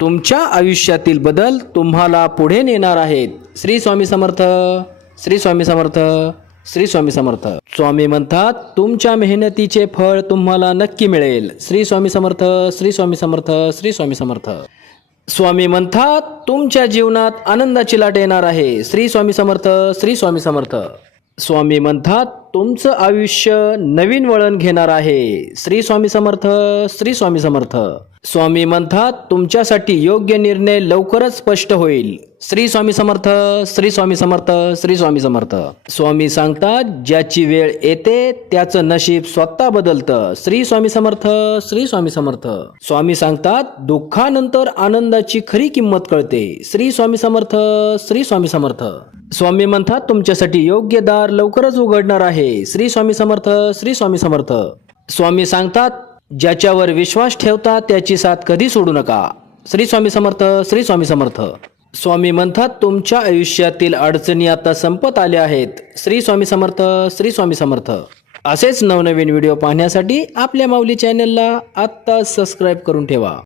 तुमच्या आयुष्यातील बदल तुम्हाला पुढे नेणार आहेत। श्री स्वामी समर्थ, श्री स्वामी समर्थ, श्री स्वामी समर्थ। स्वामी म्हणतात तुमच्या मेहनतीचे फळ तुम्हाला नक्की मिळेल। श्री स्वामी समर्थ, श्री स्वामी समर्थ, श्री स्वामी समर्थ। स्वामी म्हणतात तुमच्या जीवनात आनंदाची लाट येणार आहे। श्री स्वामी समर्थ, श्री स्वामी समर्थ। स्वामी म्हणतात तुमचं आयुष्य नवीन वळण घेणार आहे। श्री स्वामी समर्थ, श्री स्वामी समर्थ। स्वामी म्हणतात तुमच्यासाठी योग्य निर्णय लवकरच स्पष्ट होईल। श्री स्वामी समर्थ, श्री स्वामी समर्थ, श्री स्वामी समर्थ। स्वामी सांगतात ज्याची वेळ येते त्याचं नशीब स्वतः बदलतं। श्री स्वामी समर्थ, श्री स्वामी समर्थ। स्वामी सांगतात दुःखानंतर आनंदाची खरी किंमत कळते। श्री स्वामी समर्थ, श्री स्वामी समर्थ। स्वामी म्हणतात तुमच्यासाठी योग्य दार लवकरच उघडणार आहे। श्री स्वामी समर्थ, श्री स्वामी समर्थ। स्वामी सांगतात ज्याच्यावर विश्वास ठेवता त्याची साथ कधी सोडू नका। श्री स्वामी समर्थ, श्री स्वामी समर्थ। स्वामी म्हणतात तुमच्या आयुष्यातील अडचणी आता संपत आल्या आहेत। श्री स्वामी समर्थ, श्री स्वामी समर्थ। असेच नवनवीन व्हिडिओ पाहण्यासाठी आपल्या माऊली चॅनलला आत्ता सबस्क्राईब करून ठेवा।